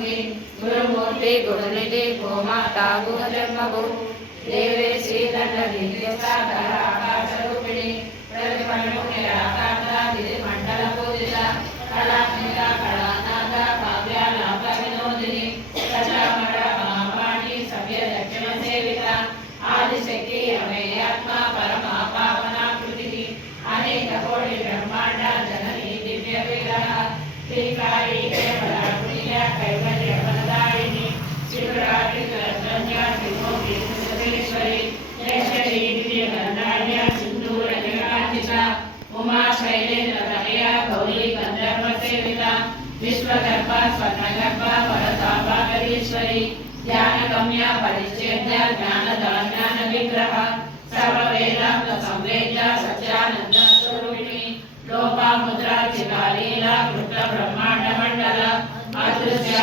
गुरुमूर्ति गुरुनिधि गोमाता गुरुजन्मभू देवे श्रीदंडनीतिरूपिणी प्रतिमण्डला मंडल पूजिता कलात्मिका कलानाथा काव्यालाप विनोदिनी सचामणी सभ्य दक्षिण सेविता आदिशक्ति अमेयात्मा परमा पावनाकृति अनेक कोटि ब्रह्मांड जननी दिव्य विग्रह श्रीकारी केवलापुण्या कैवल्य फलदायिनी शिवरात्रि रत्नज्ञा त्रिमूर्ति सुरेश्वरी जयश्री दिव्य गंधाढ्या सिंधूर जगन्नाथिका उमा शैलेन्द्र तनया गौरी गंधर्व सेविता विश्वकर्मा स्वर्णगर्भा परतापाकरीश्वरी ध्यानगम्या परिच्छेद्या ज्ञान विग्रह सर्ववेदांत संवेद्या सच्चानंद स्वरूपिणी लोपामुद्रा चिकालीला कृत ब्रह्मांड मंडल अदृश्य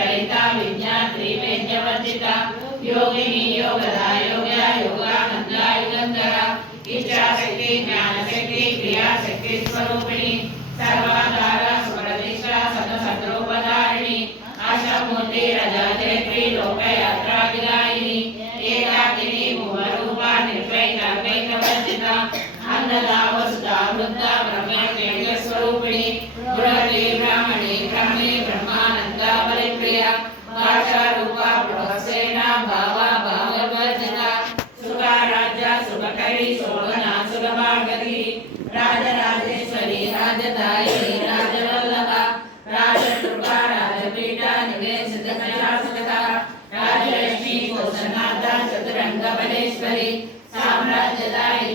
रहिता विज्ञान त्रिवेद्यवर्जिता योगिनी योगदा योग्या योगानंदा युगंधरा इच्छाशक्ति ज्ञानशक्ति क्रियाशक्ति स्वरूपिणी सर्वाधार स्वरदिशा सतसद्रूपधारिणी आशामूर्ति रजतेत्री लोकयात्रा विदायिनी एकाकिनी भुवरूपा निर्वैकल्पैकवर्जिता अन्नदा वसुधा वृद्धा ब्रह्मज्ञ स्वरूपिणी गुणवती ब्राह्मणी ब्रह्मे ब्रह्मानंदा परिप्रिया भाषा रूपा प्रभसेना भावा भाववर्जिता सुखाराज्या सुखकरी शोभना सुलभागति राजराजेश्वरी राजदायिनी राजवल्लभा राजकृपा राजपीठा निवेशित शासकता राजलक्ष्मी कोशनाथा चतुरंग बलेश्वरी साम्राज्यदायिनी